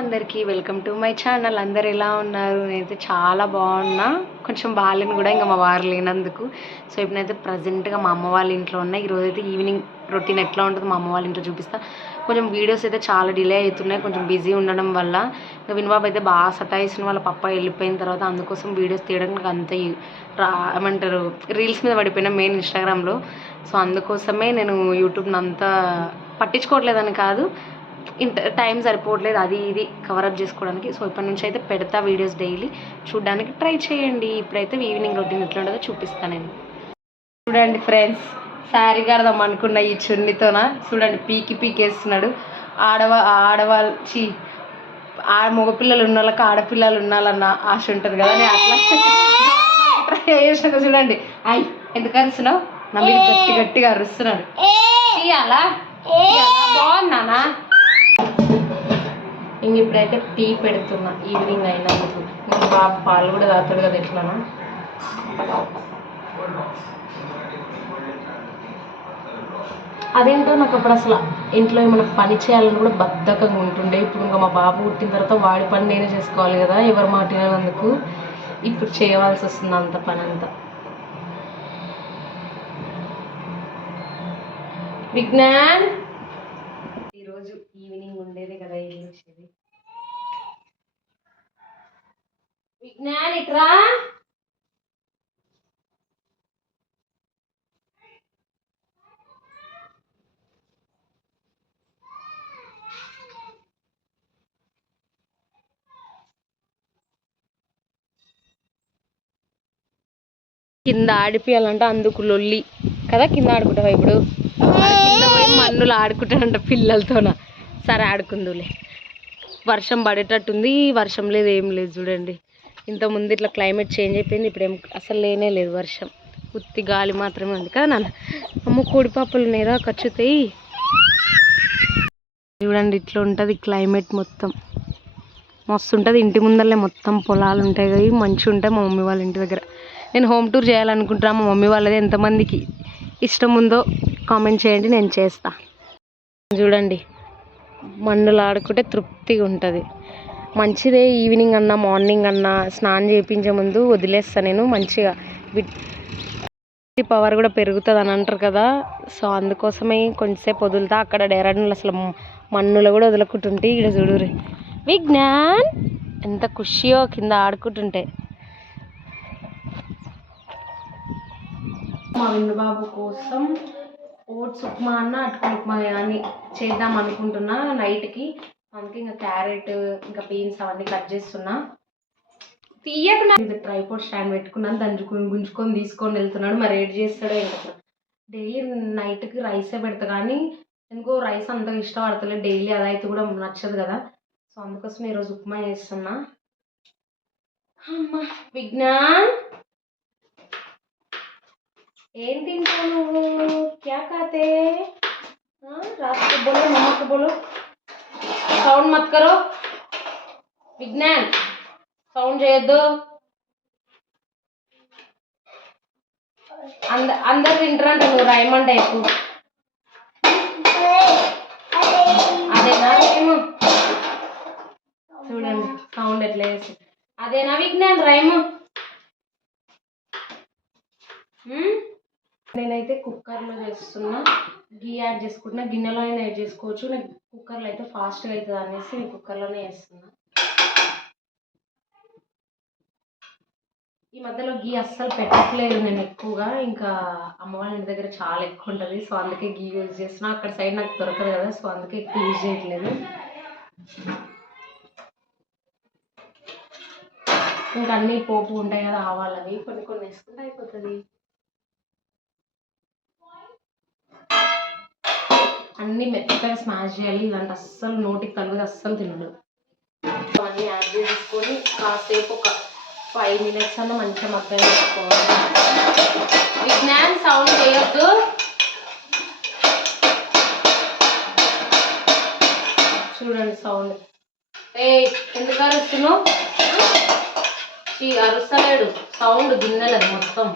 అందరికీ welcome to my channel. అందరు ఎలా ఉన్నారు? నేనైతే చాలా బాగున్నా, కొంచెం బాగాలేను కూడా, ఇంకా మా వారు లేనందుకు. సో ఇప్పుడైతే ప్రజెంట్గా మా అమ్మ వాళ్ళ ఇంట్లో ఉన్నా. ఈరోజు అయితే ఈవినింగ్ రొటీన్ ఎట్లా ఉంటుందో మా అమ్మ వాళ్ళ ఇంట్లో చూపిస్తా. కొంచెం వీడియోస్ అయితే చాలా డిలే అవుతున్నాయి, కొంచెం బిజీ ఉండడం వల్ల. ఇంకా వినుబాబు అయితే బాగా సతాయిస్తున్న వాళ్ళ పప్ప వెళ్ళిపోయిన తర్వాత, అందుకోసం వీడియోస్ తీయడానికి నాకు అంత ఏమంటారు రీల్స్ మీద పడిపోయినా మెయిన్ ఇన్స్టాగ్రామ్లో. సో అందుకోసమే నేను యూట్యూబ్ని అంతా పట్టించుకోవట్లేదని కాదు, టైం సరిపోవట్లేదు అది ఇది కవరప్ చేసుకోవడానికి. సో ఇప్పటి నుంచి అయితే పెడతా వీడియోస్, డైలీ చూడడానికి ట్రై చేయండి. ఇప్పుడైతే ఈవినింగ్ రొటీన్ ఎట్లా ఉంటుందో చూపిస్తాను నేను. చూడండి ఫ్రెండ్స్, శారీ కడదాం అనుకున్న ఈ చున్నీతోన చూడండి పీకి పీకేస్తున్నాడు. ఆడవాళ్ళు మగపిల్లలు ఉన్న వాళ్ళకి ఆడపిల్లలు ఉండాలన్న ఆశ ఉంటుంది కదా, నేను అట్లా ట్రై చేసాక చూడండి. అయ్యి ఎందుకు అరుస్తున్నావు? నా మీద గట్టి గట్టిగా అరుస్తున్నాడు. ఇయ్యాలా బాగున్నానా? ఇంక ఇప్పుడైతే టీ పెడుతున్నా ఈవినింగ్ అయినందుకు. ఇంక బాబు పాలు కూడా తాగుతాడు కదా, ఎట్లానా. అదేంటో నాకు అప్పుడు అసలు ఇంట్లో ఏమైనా పని చేయాలని కూడా బద్ధకంగా ఉంటుండే. ఇప్పుడు ఇంకా మా బాబు పుట్టిన తర్వాత వాడి పని నేనే చేసుకోవాలి కదా, ఎవరు మాట వినందుకు ఇప్పుడు చేయవలసి వస్తుంది అంత పని అంతా. విజ్ఞాన్ ఈరోజు ఈవినింగ్ ఉండేదే కదా ఇల్లు వచ్చేది. విజ్ఞాన్ ఇట్రా. కింద ఆడిపియాలంటే అందుకు లొల్లి కదా, కింద ఆడుకుంటావా ఇప్పుడు? కింద పోయి మన్నులు ఆడుకుంటానంట పిల్లలతోన. సరే ఆడుకుందులే. వర్షం పడేటట్టుంది, వర్షం లేదు ఏం లేదు. చూడండి ఇంతకుముందు ఇట్లా క్లైమేట్ చేంజ్ అయిపోయింది, ఇప్పుడు ఏం అసలు లేనే లేదు వర్షం, ఉత్తి గాలి మాత్రమే ఉంది కదా నాన్న. అమ్మ కోడిపాపలు నేరా ఖర్చుతాయి. చూడండి ఇట్లా ఉంటుంది క్లైమేట్, మొత్తం మస్తు ఉంటుంది. ఇంటి ముందరనే మొత్తం పొలాలు ఉంటాయి కదా, మంచిగా ఉంటాయి మా మమ్మీ వాళ్ళ ఇంటి దగ్గర. నేను హోమ్ టూర్ చేయాలనుకుంటున్నా, మా మమ్మీ వాళ్ళది ఎంతమందికి ఇష్టం ఉందో కామెంట్ చేయండి, నేను చేస్తా. చూడండి మన్నులు ఆడుకుంటే తృప్తిగా ఉంటుంది, మంచిదే. ఈవినింగ్ అన్నా మార్నింగ్ అన్నా స్నానం చేయించే ముందు వదిలేస్తాను నేను, మంచిగా పవర్ కూడా పెరుగుతుంది అని అంటారు కదా. సో అందుకోసమే కొంచెంసేపు వదులుతా. అక్కడ డైరెక్ట్ అసలు మన్నులో కూడా వదులుకుంటుంటే ఇక్కడ చూడుర్రి విజ్ఞాన్ ఎంత ఖుషియో కింద ఆడుకుంటుంటే. మా విన్నబాబు కోసం ఓట్స్ ఉప్మా అన్న అటుకులు ఉప్మా అని చేద్దాం అనుకుంటున్నా నైట్కి. అందుకే ఇంకా క్యారెట్ ఇంకా బీన్స్ అవన్నీ కట్ చేస్తున్నా. తీయకుండా ట్రైపోడ్ స్టాండ్ పెట్టుకున్నాను, దాన్ని గుంజుకొని తీసుకొని వెళ్తున్నాడు. మరి ఏడ్ చేస్తాడో ఇంకా. డైలీ నైట్కి రైసే పెడతా, కానీ ఎందుకో రైస్ అంతగా ఇష్టపడతలేదు డైలీ, అదైతే కూడా నచ్చదు కదా. సో అందుకోసం ఈరోజు ఉప్మా చేస్తున్నా. అమ్మా విజ్ఞాన్ ఏం తింటావు నువ్వు? క్యా ఖాతే? రాత్రి బోలో మమ్మకి బోలో, సౌండ్ మత్ కరో. విజ్ఞాన్ సౌండ్ చేయొద్దు. అందరు తింటారంట, నువ్వు రాయమంట ఎక్కువ. అదేనా రైము? చూడండి సౌండ్ ఎట్లా వేసి. అదేనా విజ్ఞాన్ రైము? నేనైతే కుక్కర్లో చేస్తున్నా, గీ యాడ్ చేసుకుంటున్నా. గిన్నెలో అయినా యాడ్ చేసుకోవచ్చు, నాకు కుక్కర్లో అయితే ఫాస్ట్గా అవుతుంది అనేసి నేను కుక్కర్లోనే చేస్తున్నా. ఈ మధ్యలో గీ అస్సలు పెట్టట్లేదు నేను ఎక్కువగా, ఇంకా అమ్మ వాళ్ళ ఇంటి దగ్గర చాలా ఎక్కువ ఉంటుంది. సో అందుకే గీ యూజ్ చేస్తున్నా. అక్కడ సైడ్ నాకు దొరకదు కదా, సో అందుకే ఎక్కువ యూజ్ చేయట్లేదు. ఇంకా అన్నీ పోపు ఉంటాయి కదా, ఆవాలు అవి కొన్ని కొన్ని వేసుకుంటే అయిపోతుంది. అన్నీ మెత్తగా స్మాష్ చేయాలి, ఇలాంటి అస్సలు నోటికి తగ్గదు, అస్సలు తినడు. అవన్నీ యాడ్ చేసుకొని కాసేపు ఒక 5 minutes అన్న మంచిగా మగ్గ చేసుకోవాలి. విజ్ఞాన్ సౌండ్ చేయొద్దు. చూడండి సౌండ్. ఎందుకు అరుస్తున్నావు? అరుస్తలేడు, సౌండ్ గిన్నెలది మొత్తం.